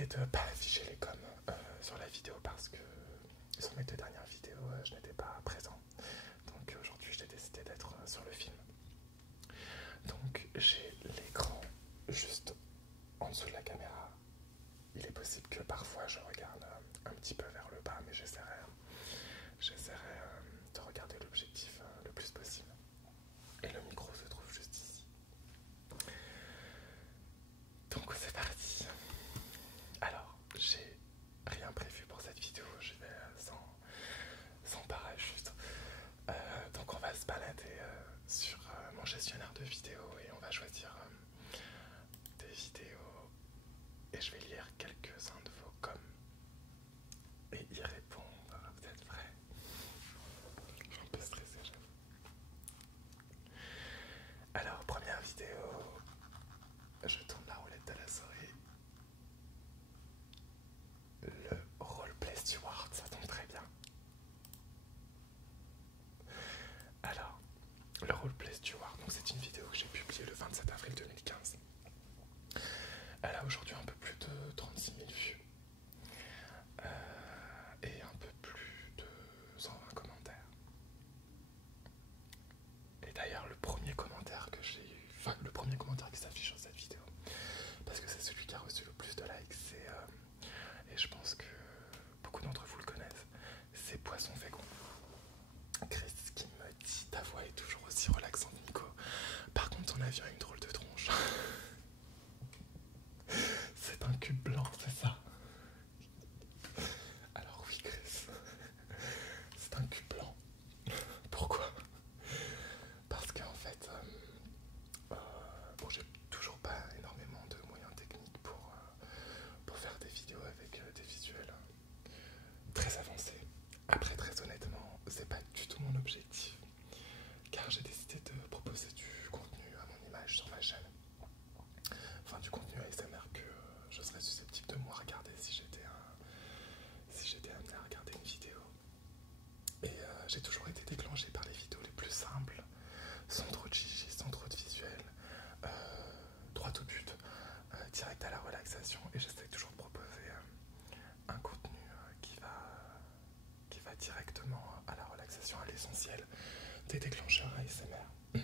décidé de ne pas afficher les coms sur la vidéo parce que sur mes deux dernières vidéos, je n'étais pas présent. Donc aujourd'hui, j'ai décidé d'être sur le film. Donc j'ai l'écran juste en dessous de la caméra. Il est possible que parfois je regarde un petit peu vers le bas, mais j'essaierai de regarder l'objectif le plus possible. Et le micro se trouve juste ici. Donc c'est parti. Alors, j'ai rien prévu pour cette vidéo, je vais sans parachute. Donc on va se balader sur mon gestionnaire de vidéos et on va choisir des vidéos et je vais lire quelques-uns de vos coms et y répondre. Vous êtes prêts? Je suis un peu stressé, j'avoue. Alors, première vidéo, je tourne la roulette de la souris. Le roleplay steward, ça tombe très bien. Alors, le roleplay steward, donc c'est une vidéo que j'ai publiée le 27 avril 2015. Elle a aujourd'hui un peu plus de 36 000 vues et un peu plus de 120 commentaires. Et d'ailleurs, le premier commentaire que j'ai eu, enfin le premier commentaire qui s'affiche sur cette vidéo, parce que c'est celui qui a reçu le plus de likes, et je pense que beaucoup d'entre vous le connaissent, c'est Poisson Fécond. Chris qui me dit ta voix est toujours aussi relaxante, Nico. Par contre, ton avion a une drôle de tronche. C'est un cube blanc, c'est ça? Alors oui, Chris, c'est un cube blanc. Pourquoi? Parce qu'en fait, bon, j'ai toujours pas énormément de moyens techniques pour faire des vidéos avec des visuels très avancés. Après, très honnêtement, c'est pas du tout mon objectif, car j'ai décidé de proposer du contenu à mon image sur ma chaîne. Enfin, du contenu ASMR que je serais susceptible de moi regarder si j'étais amené à regarder une vidéo. Et j'ai toujours été déclenché par les vidéos les plus simples, sans trop de chichi, sans trop de visuels, droit au but, direct à la relaxation. Et j'essaie toujours de proposer un contenu qui va directement à la relaxation, à l'essentiel des déclencheurs ASMR.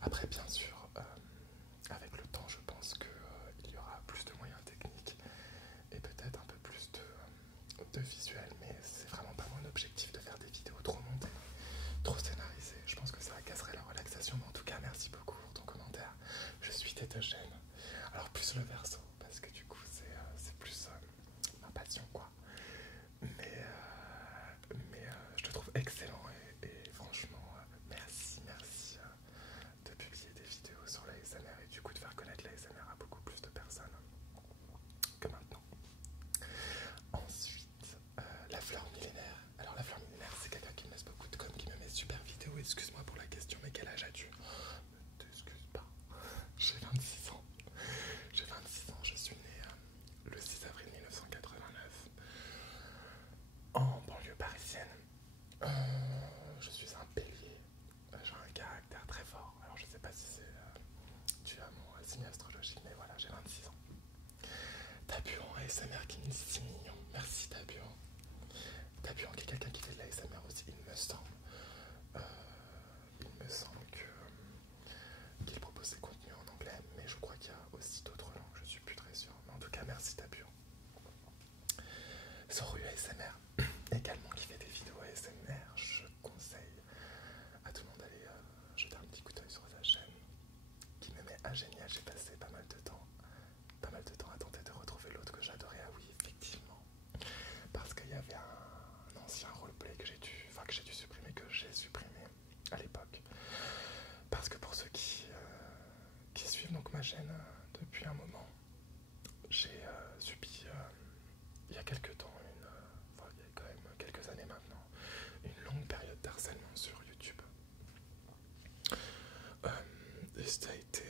Après, bien sûr, avec le temps, je pense qu'il y aura plus de moyens techniques et peut-être un peu plus de visuels, mais c'est vraiment pas mon objectif de faire des vidéos trop montées, trop scénarisées. Je pense que ça casserait la relaxation, mais en tout cas, merci beaucoup pour ton commentaire. Je suis tétogène. Alors, plus le verso, parce que du coup, c'est plus ma passion, quoi. Mais je te trouve excellent et franchement, merci de publier des vidéos sur l'ASMR et du coup de faire connaître l'ASMR à beaucoup plus de personnes que maintenant. Ensuite, la fleur millénaire. Alors la fleur millénaire, c'est quelqu'un qui me laisse beaucoup de com, qui me met super vidéo. Excuse-moi pour la question, mais quel âge as-tu? Ne t'excuse pas. J'ai 26 ans. J'ai 26 ans, je suis né le 6 avril 1989 en banlieue parisienne. Je suis un bélier. J'ai un caractère très fort. Alors je sais pas si c'est dû à mon signe astrologique, mais voilà, j'ai 26 ans. Tabuan ASMR qui me dit 6 millions. Merci Tabuan. Tabuan qui est quelqu'un qui fait de l'ASMR aussi, il me semble. Il me semble qu'il propose ses contenus en anglais, mais je crois qu'il y a aussi d'autres langues, je suis plus très sûr. Mais en tout cas, merci Tabuan. Soru ASMR, également qui fait des vidéos ASMR, je conseille à tout le monde d'aller jeter un petit coup d'œil sur sa chaîne, qui me met à génial. J'ai passé pas mal de temps à tenter de retrouver l'autre que j'adorais. Ah oui, effectivement, parce qu'il y avait un ancien roleplay que j'ai dû supprimer, que j'ai supprimé à l'époque, parce que pour ceux qui suivent donc ma chaîne depuis un moment, j'ai subi il y a quelques temps, il y a quand même quelques années maintenant, une longue période d'harcèlement sur YouTube. Et ça a été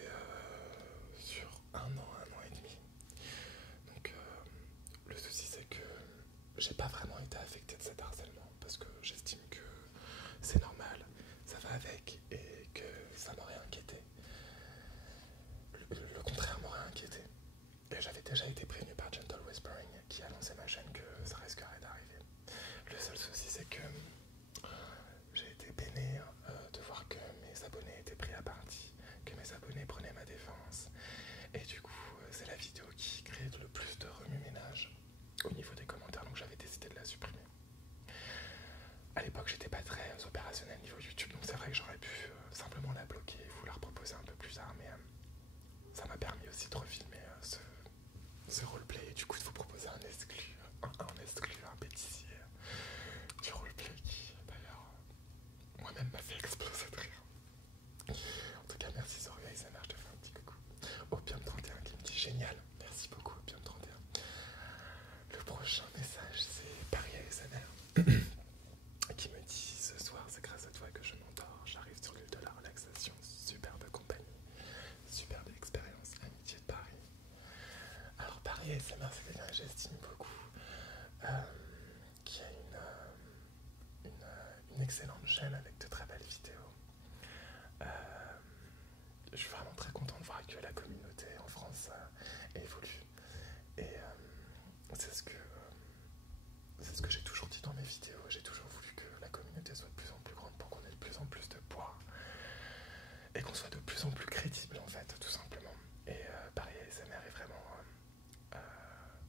sur un an et demi. Donc le souci c'est que j'ai pas vraiment été affecté de cet harcèlement parce que j'estime que c'est normal, ça va avec et que ça m'aurait inquiété. Le contraire m'aurait inquiété. Et j'avais déjà été prévenu par Gentle Whispering prochaine que ça risquerait d'arriver. Le seul souci, c'est que j'ai été peiné de voir que mes abonnés étaient pris à partie, que mes abonnés prenaient ma défense. Et du coup, c'est la vidéo qui crée le plus de remue-ménage au niveau des commentaires, donc j'avais décidé de la supprimer. À l'époque, j'étais pas très opérationnel niveau YouTube, donc c'est vrai que j'aurais pu simplement la bloquer et vous la reproposer un peu plus tard, mais ça m'a permis aussi de refilmer ce roleplay et du coup de vous proposer un exclu, un bêtisier du roleplay qui d'ailleurs moi-même m'a fait exploser de rire. En tout cas, merci Zoria ASMR, je te fais un petit coucou. Opium31 qui me dit génial, merci beaucoup Opium31. Le prochain message, c'est Paris ASMR qui me dit ce soir, c'est grâce à toi que je m'endors. J'arrive sur l'île de la relaxation, superbe compagnie, superbe expérience, amitié de Paris. Alors Paris ASMR, c'est quelqu'un que j'estime beaucoup, qui a une excellente chaîne avec de très belles vidéos. Je suis vraiment très content de voir que la communauté en France évolue. Et c'est ce que j'ai toujours dit dans mes vidéos. J'ai toujours voulu que la communauté soit de plus en plus grande pour qu'on ait de plus en plus de poids. Et qu'on soit de plus en plus crédible en fait, tout simplement. Et Paris ASMR est vraiment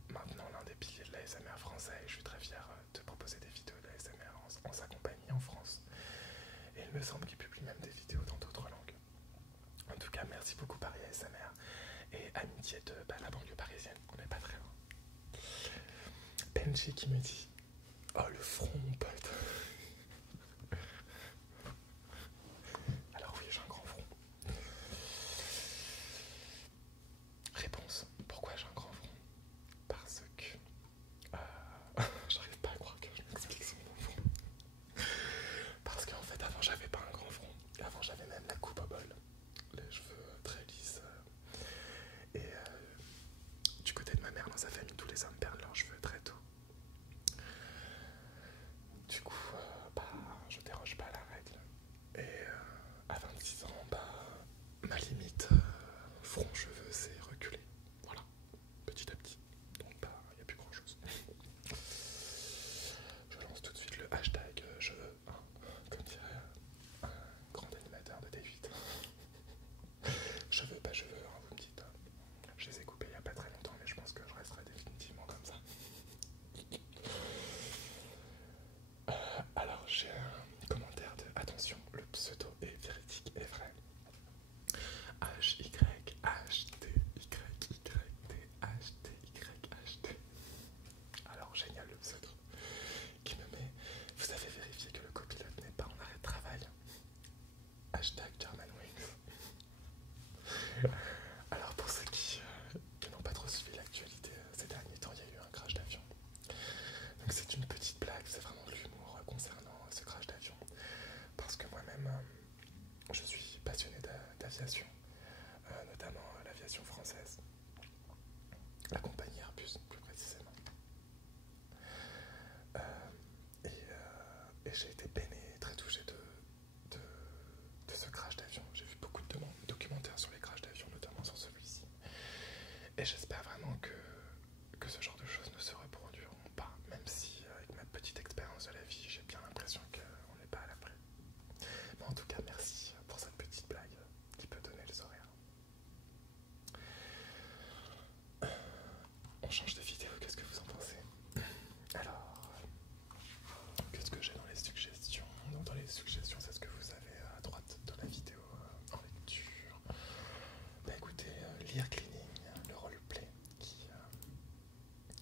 maintenant l'un des piliers de l'ASMR français. Et je suis très fier de proposer des vidéos de l'ASMR en sa compagnie en France. Et il me semble qu'il publie même des vidéos dans d'autres langues. En tout cas, merci beaucoup Paris ASMR. Et amitié de la banlieue parisienne, on n'est pas très loin. Benji qui me dit oh le front mon pote. Alors oui, j'ai un grand front. Réponse, pourquoi j'ai un grand front? Parce que j'arrive pas à croire que je m'explique sur mon front. Parce qu'en fait avant j'avais pas un grand front. Avant j'avais même la coupe au bol, les cheveux très lisses. Et du côté de ma mère, dans sa famille, tous les hommes perdent leurs cheveux très tôt. Du coup, je déroge pas à la règle. Et à 26 ans, ma limite front-cheveux s'est reculée. Voilà, petit à petit. Donc, il n'y a plus grand-chose. Je lance tout de suite le hashtag cheveux, hein, comme dirait un grand animateur de D8. Cheveux, pas cheveux, hein, vous me dites. Je les ai coupés il n'y a pas très longtemps, mais je pense que je resterai définitivement comme ça. Alors j'ai un commentaire de attention, le pseudo est véridique et vrai. HYHTYTHTYHT. Alors génial le pseudo qui me met. Vous avez vérifié que le copilote n'est pas en arrêt de travail. Hashtag GermanWings. Alors pour ceux qui n'ont pas trop suivi l'actualité ces derniers temps, il y a eu un crash d'avion. Donc c'est une petite blague, c'est vraiment de l'humour concernant ce crash d'avion. Parce que moi-même, je suis passionné d'aviation, notamment l'aviation française. La compagnie Airbus, plus précisément. Et j'ai été peiné, très touché de ce crash d'avion. J'ai vu beaucoup de documentaires sur les crashs d'avion, notamment sur celui-ci. Et j'espère vraiment que ce genre de choses ne se reproduiront pas, même si avec ma petite expérience de la vie, j'ai bien l'impression qu'on n'est pas à l'abri. Mais en tout cas, merci pour cette petite blague qui peut donner les horaires. On change de vidéo, qu'est-ce que vous en pensez? Alors, qu'est-ce que j'ai dans les suggestions? Donc dans les suggestions, c'est ce que vous avez à droite de la vidéo en lecture. Écoutez, lire cleaning, le roleplay qui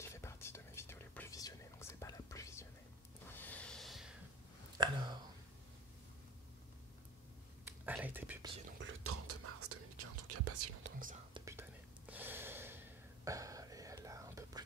fait partie de mes vidéos les plus visionnées, donc c'est pas la plus visionnée. Alors, elle a été publiée donc le 30 mars 2015, donc il n'y a pas si longtemps que ça, début d'année. Et elle a un peu plus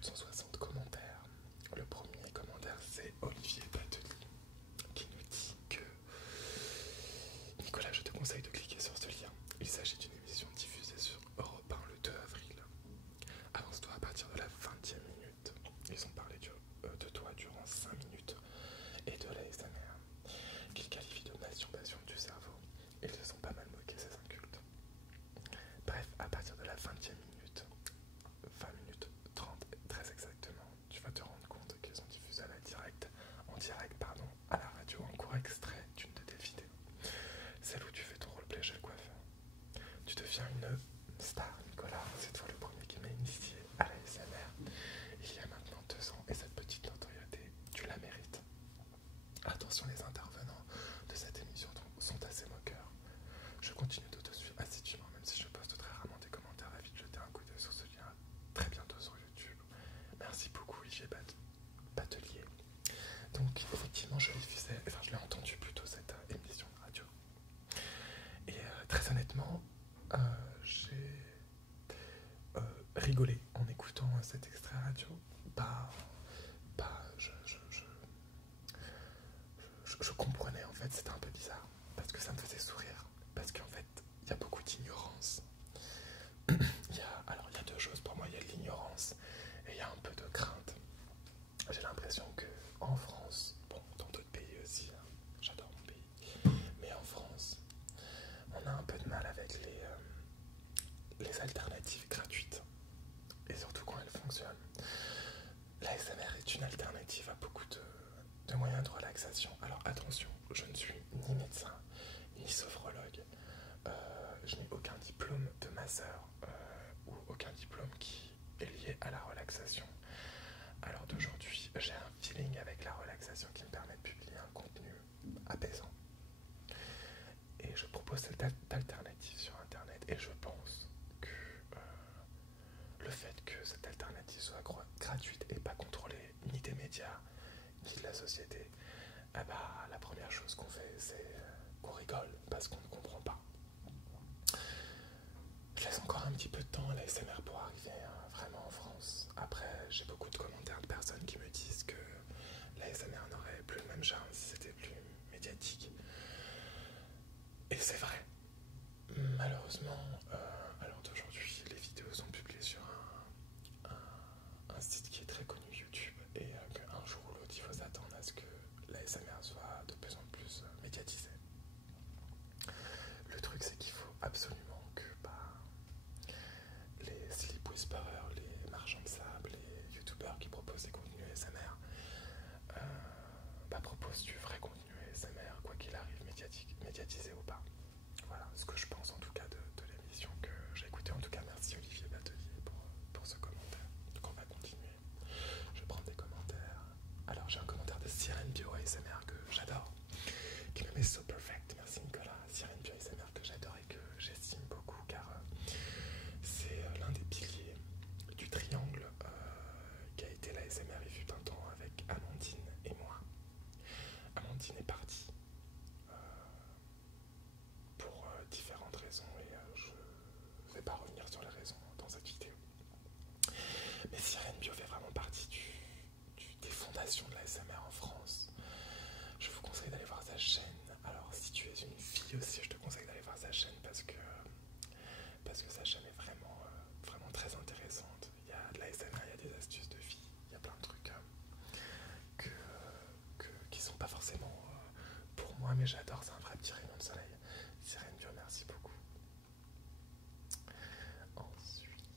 rigolé en écoutant cet extrait radio. Bah, je comprenais en fait, c'était un peu bizarre parce que ça me faisait sourire. Parce qu'en fait, il y a beaucoup d'ignorance. Alors, il y a deux choses pour moi, il y a de l'ignorance et il y a un peu de crainte. J'ai l'impression que en France, bon, dans d'autres pays aussi, hein, j'adore mon pays, mais en France, on a un peu de mal avec les alternatives gratuites et surtout quand elles fonctionnent. L'ASMR est une alternative à beaucoup de moyens de relaxation. Alors attention, je ne suis ni médecin, ni sophrologue, je n'ai aucun diplôme de masseur ou aucun diplôme qui est lié à la relaxation. Alors d'aujourd'hui, j'ai un feeling avec la relaxation qui me permet de publier un contenu apaisant. Et je propose cette alternative sur Internet et je pense que le fait que cette alternative soit gratuite et pas contrôlée ni des médias ni de la société, ah bah, la première chose qu'on fait, c'est qu'on rigole parce qu'on ne comprend pas. Je laisse encore un petit peu de temps à l'ASMR pour arriver vraiment en France. Après, j'ai beaucoup de commentaires de personnes qui me disent que l'ASMR n'aurait plus le même charme si c'était plus médiatique. Et c'est vrai. Malheureusement, à l'heure d'aujourd'hui, les vidéos sont publiées sur un site qui est très connu, YouTube, et qu'un jour ou l'autre, il faut s'attendre à ce que l'ASMR soit de plus en plus médiatisé. Le truc, c'est qu'il faut absolument que les sleep whisperers, les marchands de sable, les youtubeurs qui proposent des contenus ASMR proposent du vrai contenu ASMR, quoi qu'il arrive, médiatisé ou pas. Voilà ce que je pense en tout cas de l'émission que j'ai écoutée. En tout cas, merci Olivier Batelier pour ce commentaire. Donc on va continuer. Je prends des commentaires. Alors j'ai un commentaire de Sirène Bio ASMR que j'adore, qui me met so perfect. Merci Nicolas. Sirène Bio ASMR que j'adore et que j'estime beaucoup car c'est l'un des piliers du triangle qui a été l'ASMR il fut un temps avec Amandine et moi. Amandine est partie pour différentes raisons et je ne vais pas revenir sur les raisons dans cette vidéo. Mais Sirène Bio fait vraiment partie des fondations de l'ASMR en France. Je vous conseille d'aller voir sa chaîne. Alors si tu es une fille aussi, je te conseille d'aller voir sa chaîne parce que sa chaîne est vraiment très intéressante. Il y a de l'ASMR, il y a des astuces de vie, il y a plein de trucs qui sont pas forcément pour moi, mais j'adore, c'est un vrai petit rayon de soleil. Sirène Bio, merci beaucoup. Ensuite,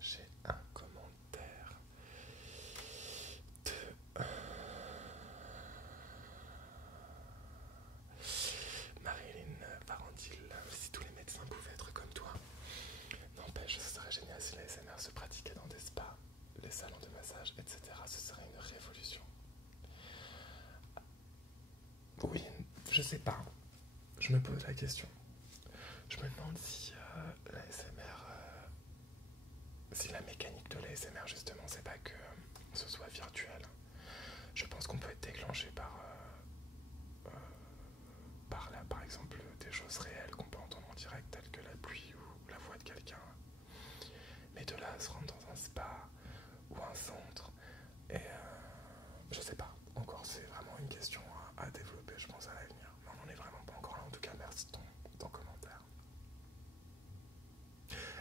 j'ai un commentaire de Marilyn Varandil. Si tous les médecins pouvaient être comme toi. N'empêche, ce serait génial si l'ASMR se pratiquait dans des spas, les salons de massage, etc. Ce serait une révolution. Oui, je sais pas. Je me pose la question. Je me demande si l'ASMR, si la mécanique de l'ASMR justement, c'est pas que ce soit virtuel. Je pense qu'on peut être déclenché par exemple des choses réelles qu'on peut entendre en direct, telles que la pluie ou la voix de quelqu'un. Mais de là à se rendre dans un spa ou un centre, et je sais pas. Encore, c'est vraiment une question à développer, je pense, à l'avenir. Mais on n'en est vraiment pas encore là. En tout cas, merci de ton commentaire.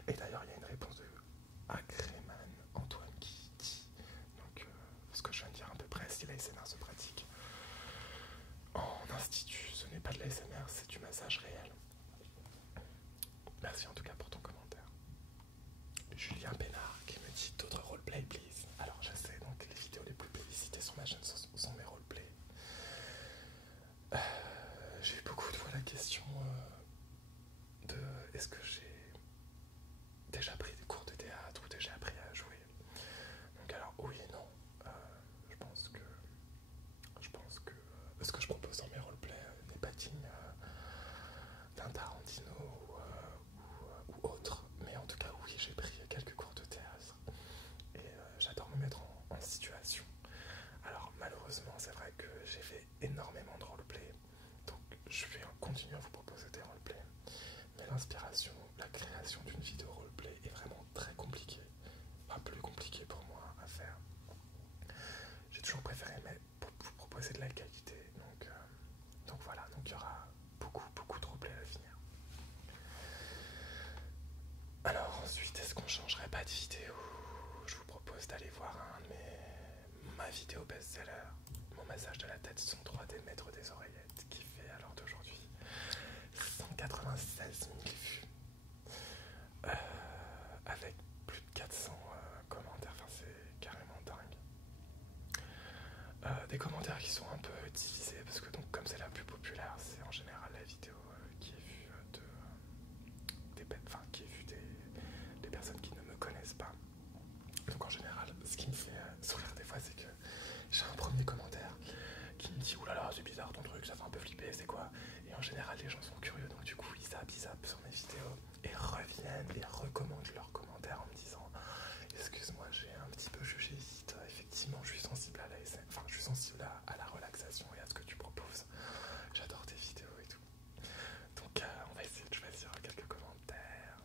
Et d'ailleurs, il y a une réponse de Agreman Antoine qui dit donc, ce que je viens de dire à peu près, si l'ASMR se pratique en institut, ce n'est pas de l'ASMR, c'est du massage réel. Merci en tout cas pour ton commentaire. Julien Pénard qui me dit d'autres roleplay, please. Alors je sais, donc les vidéos les plus publicitées sur ma chaîne sont mes roleplays. J'ai eu beaucoup de fois la question de est-ce que j'ai déjà pris des cours de théâtre ou déjà appris à jouer. Donc alors oui et non. Je pense que ce que je propose dans mes roleplays n'est pas digne d'un Tarantino ou autre. Mais en tout cas oui, j'ai pris quelques cours de théâtre et j'adore me mettre en situation. Alors malheureusement c'est vrai que j'ai fait énormément de roleplay, donc je vais continuer à vous proposer des roleplays, mais l'inspiration, la création d'une vidéo roleplay ferai pas de vidéo, je vous propose d'aller voir ma vidéo best-seller, mon massage de la tête son 3D maître des oreillettes, qui fait à l'heure d'aujourd'hui 196 000 vues, avec plus de 400 commentaires, enfin c'est carrément dingue. Des commentaires qui sont un peu divisés, parce que donc comme c'est la plus populaire, c'est en général la vidéo qui est vue qui est vue des personnes qui ne me connaissent pas. Donc en général, ce qui me fait sourire des fois, c'est que j'ai un premier commentaire qui me dit « Oulala, c'est bizarre ton truc, ça fait un peu flipper, c'est quoi ?» Et en général, les gens sont curieux, donc du coup, ils zappent sur mes vidéos et reviennent et recommandent leurs commentaires en me disant « Excuse-moi, j'ai un petit peu jugé vite, effectivement, je suis sensible à l'ASMR, enfin, je suis sensible à la relaxation et à ce que tu proposes. J'adore tes vidéos et tout. » Donc on va essayer de choisir quelques commentaires.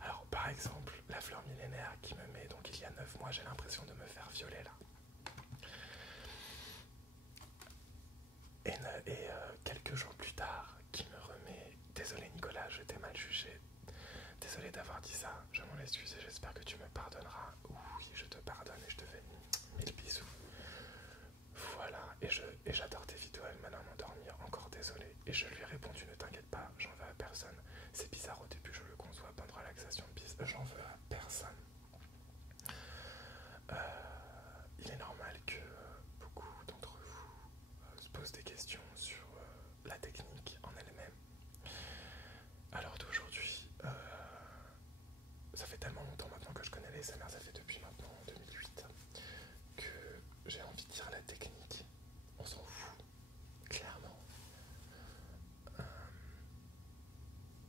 Alors par exemple, la fleur millénaire qui me met, donc il y a 9 mois, j'ai l'impression de me faire violer là. Et quelques jours plus tard, qui me remet « Désolé Nicolas, je t'ai mal jugé. Désolé d'avoir dit ça, je m'en excuse et j'espère que tu me pardonneras. » Oui, je te pardonne et je te fais 1000 bisous. Voilà, et j'adore tes vidéos, elle m'a m'endormir, encore désolé. Et je lui ai répondu, ne t'inquiète pas, j'en veux à personne. C'est bizarre au début, je le conçois, bonne relaxation, bis, j'en veux à personne. Il est normal que beaucoup d'entre vous se posent des questions sur la technique en elle-même. Alors d'aujourd'hui, ça fait tellement longtemps maintenant que je connais les ASMR, ça fait depuis maintenant 2008, que j'ai envie de dire la technique, on s'en fout, clairement.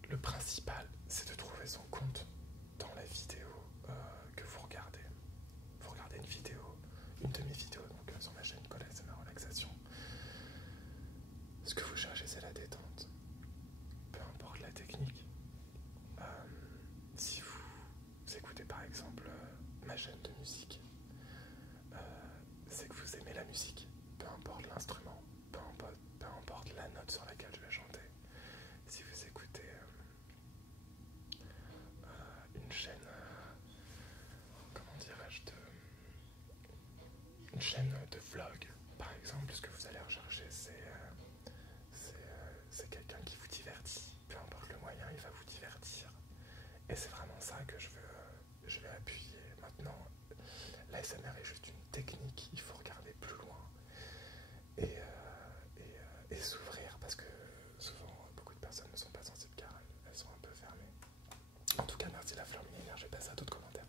Le principal, c'est de trouver son compte dans la vidéo que vous regardez. Vous regardez une vidéo, une de mes vidéos, donc sur ma chaîne Nicolas ASMR Relaxation. Ce que vous cherchez, c'est la détente. Peu importe la technique. Si vous écoutez par exemple ma chaîne de musique, c'est que vous aimez la musique. Peu importe l'instrument, peu importe la note sur laquelle je vais chanter. Si vous écoutez une chaîne, comment dirais-je, une chaîne de vlog, par exemple, ce que vous allez rechercher, c'est quelqu'un qui vous divertit. Peu importe le moyen, il va vous divertir. Et c'est vraiment ça que je vais appuyer. Maintenant, l'ASMR est juste une technique, il faut regarder plus loin et s'ouvrir, parce que souvent, beaucoup de personnes ne sont pas sensibles car elles sont un peu fermées. En tout cas, merci la fleur millénaire, je vais passer à d'autres commentaires.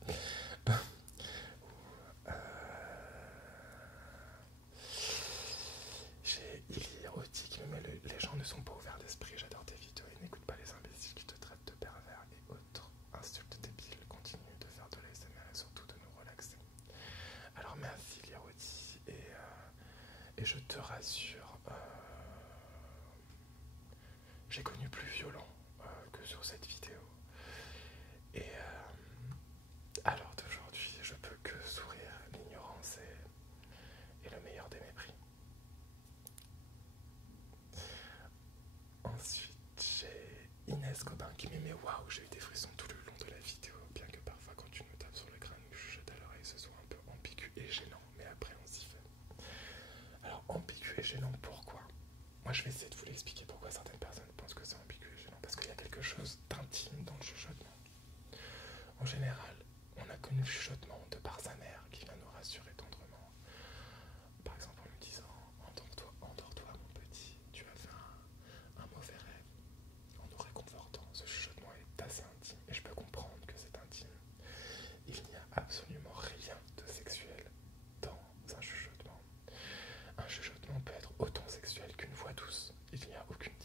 J'ai Ili Roti qui me met les gens ne sont pas ouverts d'esprit, j'adore tes vidéos et n'écoute pas les imbéciles qui te traitent de pervers et autres insultes débiles. Continue de faire de l'ASMR et surtout de nous relaxer. Alors merci Ili Roti et je te rassure, j'ai connu plus violent que sur cette vidéo. Et alors d'aujourd'hui, je peux que sourire. L'ignorance est le meilleur des mépris. Ensuite, j'ai Inès Cobin qui m'aimait. Waouh, j'ai eu des frissons tout le long de la vidéo, bien que parfois quand tu me tapes sur le crâne ou chuchotes à l'oreille, ce soit un peu ambigu et gênant, mais après on s'y fait. Alors ambigu et gênant, pourquoi? Moi je vais essayer de vous l'expliquer pourquoi certaines personnes pensent que c'est ambigu et gênant, parce qu'il y a quelque chose d'intime dans le chuchotement. En général, on a connu le chuchotement de par sa mère qui vient nous rassurer tendrement. Par exemple en nous disant « Endors-toi mon petit, tu as fait un mauvais rêve ». En nous réconfortant, ce chuchotement est assez intime et je peux comprendre que c'est intime. Il n'y a absolument rien de sexuel dans un chuchotement. Un chuchotement peut être autant sexuel qu'une voix douce. Il n'y a aucune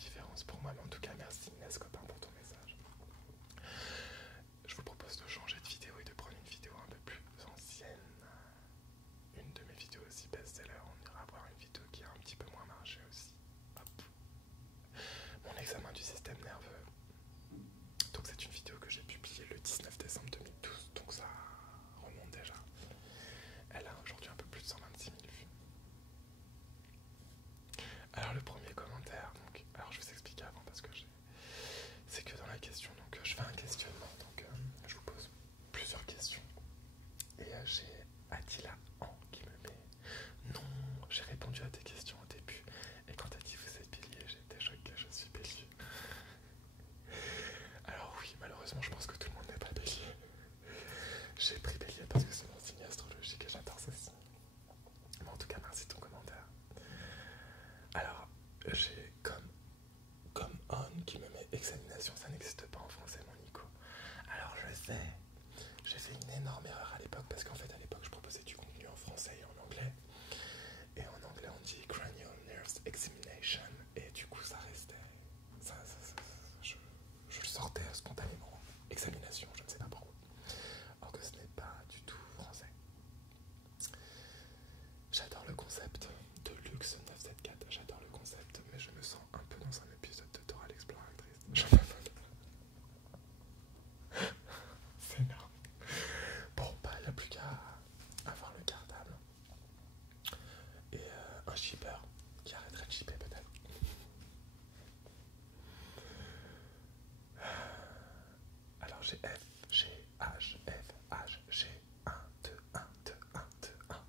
j'ai F, G, H, F, H, G, 1, 2, 1, 2, 1, 2, 1,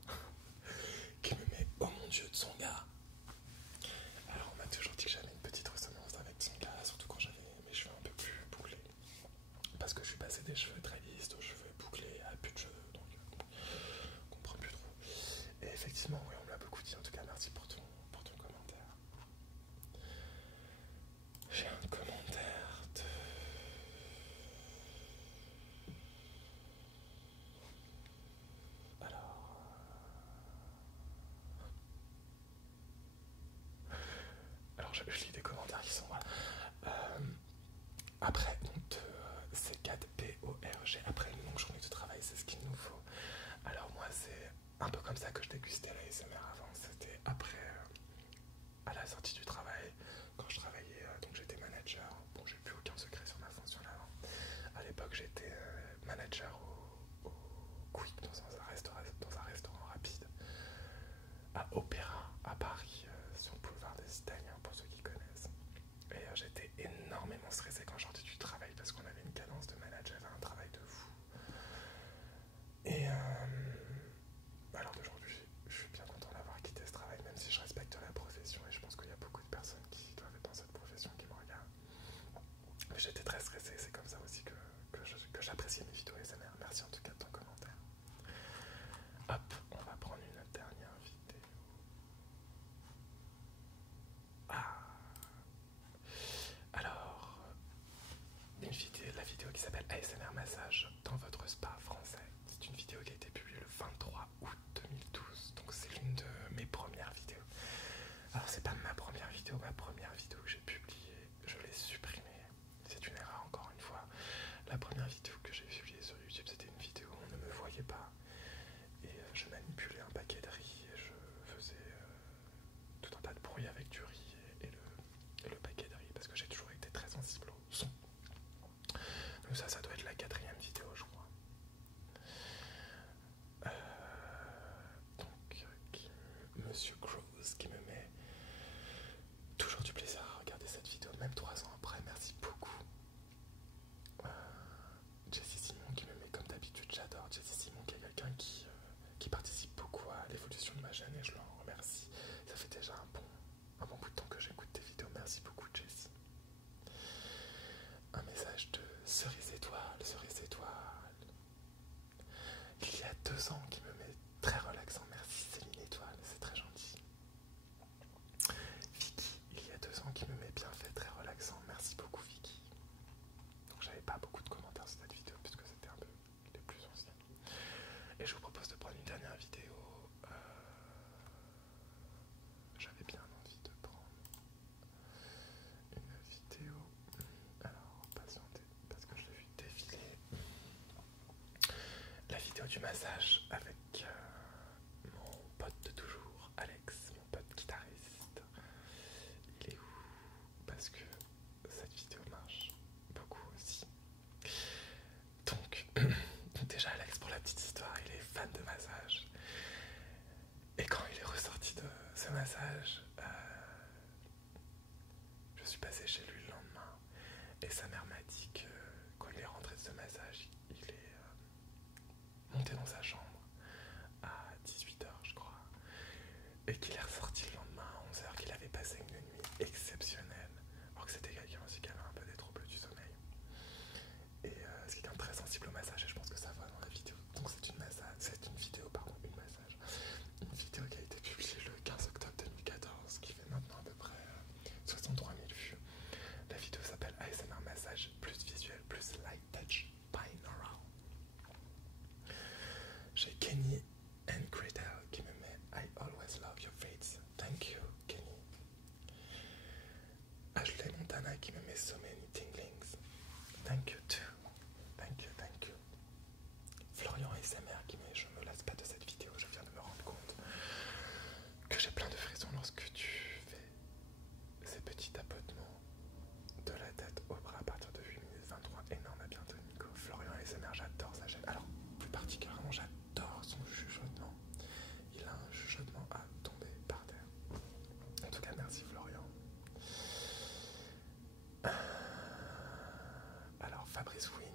qui me met, oh mon dieu, de son gars. Alors on m'a toujours dit que j'avais une petite ressemblance avec son gars, surtout quand j'avais mes cheveux un peu plus bouclés. Parce que je suis passé des cheveux très lisses aux cheveux bouclés à plus de cheveux, donc on comprend plus trop. Et effectivement, oui, on me l'a beaucoup dit, en tout cas merci pour ton commentaire. J'ai un commentaire de... Alors je lis des commentaires qui sont... Voilà. Après, donc, C4PORG, après une longue journée de travail, c'est ce qu'il nous faut. Alors moi, c'est un peu comme ça que je dégustais la ASMR avant. C'était après, à la sortie du travail, quand je travaillais, donc j'étais manager. Bon, j'ai plus aucun secret sur ma fonction là. À l'époque, j'étais manager au Quick, dans un restaurant rapide, à Opéra, à Paris, sur le boulevard des Italiens, pour ceux qui connaissent. Et j'étais énormément stressé quand je sortais du travail parce qu'on avait une cadence de manager, j'avais un travail de fou. Et alors d'aujourd'hui, je suis bien content d'avoir quitté ce travail, même si je respecte la profession et je pense qu'il y a beaucoup de personnes qui doivent être dans cette profession qui me regardent. Mais j'étais très stressé, c'est comme ça aussi que j'appréciais mes vidéos ASMR. Merci en tout cas de ton commentaire. Hop, on va prendre une dernière vidéo. Alors, la vidéo qui s'appelle ASMR Massage dans votre spa français. C'est une vidéo qui a été publiée le 23 août 2012, donc c'est l'une de mes premières vidéos. Alors c'est pas ma première vidéo que j'ai publiée, je l'ai supprimée. C'est une erreur encore une fois. La première vidéo que j'ai publiée sur YouTube, c'était une vidéo où on ne me voyait pas. Et je manipulais un paquet de riz et je faisais tout un tas de bruit avec du riz et le paquet de riz parce que j'ai toujours été très sensible au son. Donc ça doit être la 4e vidéo je crois. Donc Monsieur Cruz qui me met toujours du plaisir à regarder cette vidéo, même 3 ans après, merci beaucoup. Jessie Simon qui me met comme d'habitude, j'adore Jessie Simon qui est quelqu'un qui participe beaucoup à l'évolution de ma chaîne et je l'en remercie. Ça fait déjà un bon bout de temps que j'écoute tes vidéos, merci beaucoup Jessie. Un message de cerise étoile, cerise étoile. Il y a 2 ans qui me met très relaxant, merci Céline Étoile, c'est très gentil. Vicky, il y a 2 ans qui me met bien fait, très relaxant, merci beaucoup Vicky. Donc j'avais pas beaucoup de commentaires sur cette vidéo puisque c'était un peu les plus anciennes. Et je vous propose de prendre une dernière vidéo. J'avais bien envie de prendre une vidéo. Alors, patientez, parce que je l'ai vu défiler. La vidéo du massage avec mon pote de toujours, Alex, mon pote guitariste. Il est où? Parce que cette vidéo marche beaucoup aussi. Donc, déjà Alex, pour la petite histoire, il est fan de massage. Et quand il est ressorti de ce massage, je suis passé chez lui le lendemain. Et sa mère m'a dit que quand il est rentré de ce massage, il est monté dans sa chambre à 18h je crois. Et qu'il est ressorti le lendemain à 11h, qu'il avait passé une nuit exceptionnelle. Alors que c'était quelqu'un aussi qui avait un peu des troubles du sommeil. Et c'est quelqu'un de très sensible au massage et je pense que ça va dans la vidéo. Donc c'est une vidéo qui a été publiée le 15 octobre 2014, qui fait maintenant à peu près 63 000 vues. La vidéo s'appelle ASMR Massage, plus visuel, plus light touch, binaural. J'ai Kenny and Gretel qui me met I always love your face. Thank you, Kenny. Ashley Montana qui me met so many tinglings. Thank you too. Thank you, thank you. Florian SMR qui met je me lasse pas de cette vidéo, je viens de me rendre compte que j'ai plein de frissons lorsque tu fais ces petits tapotements de la tête au bras à partir de 8 minutes 23. Énorme, à bientôt Nico. Florian SMR, j'adore sa chaîne. Alors, plus particulièrement, j'adore son chuchotement. Il a un chuchotement à tomber par terre. En tout cas, merci Florian. Alors, Fabrice Win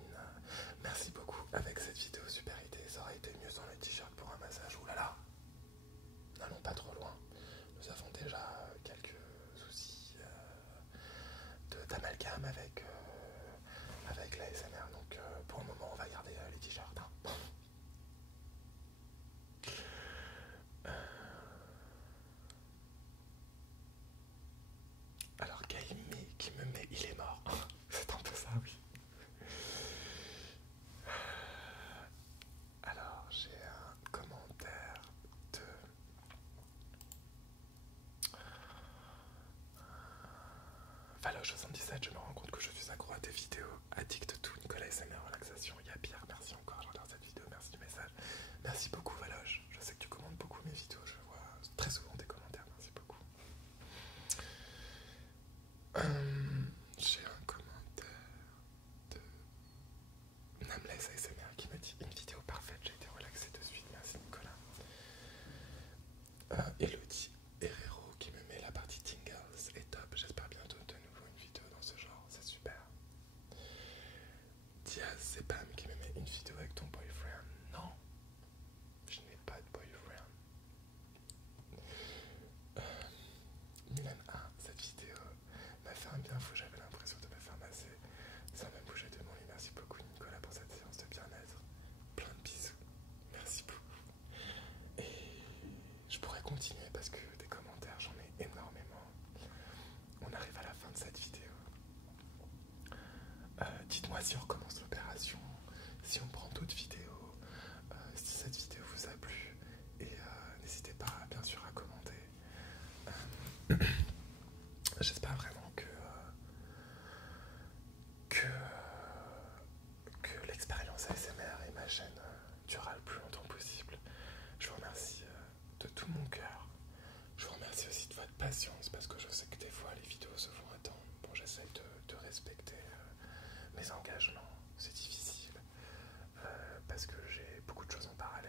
77, je me rends compte que je suis accro à tes vidéos. Addict tout, Nicolas SMR relaxation. Il y a Pierre, merci encore, j'adore cette vidéo, merci du message. Merci beaucoup Valoche, je sais que tu commandes beaucoup mes vidéos, je vois très souvent tes commentaires, merci beaucoup. J'ai un commentaire de Namless ASMR qui me dit une vidéo parfaite, j'ai été relaxé de suite, merci Nicolas. Elodie Herrero qui me met la partie Tingles est top, j'espère bientôt de nouveau une vidéo dans ce genre, c'est super. Diaz Sepam qui me met une vidéo avec ton boyfriend. Non, je n'ai pas de boyfriend. Milan A, cette vidéo m'a fait un bien fou, j'avais l'impression de me faire masser sans même bouger de mon lit. Merci beaucoup Nicolas pour cette séance de bien-être. Plein de bisous, merci beaucoup. Et je pourrais continuer parce que des commentaires j'en ai énormément. On arrive à la fin de cette vidéo. Dites-moi si on recommence l'opération, si on prend d'autres vidéos, si cette vidéo vous a plu, et n'hésitez pas bien sûr à commenter. J'espère vraiment que l'expérience ASMR et ma chaîne durera le plus longtemps possible. Je vous remercie de tout mon cœur. Je vous remercie aussi de votre patience parce que je sais que des fois les vidéos se font attendre. Bon, j'essaie de respecter mes engagements, c'est difficile parce que j'ai beaucoup de choses en parallèle.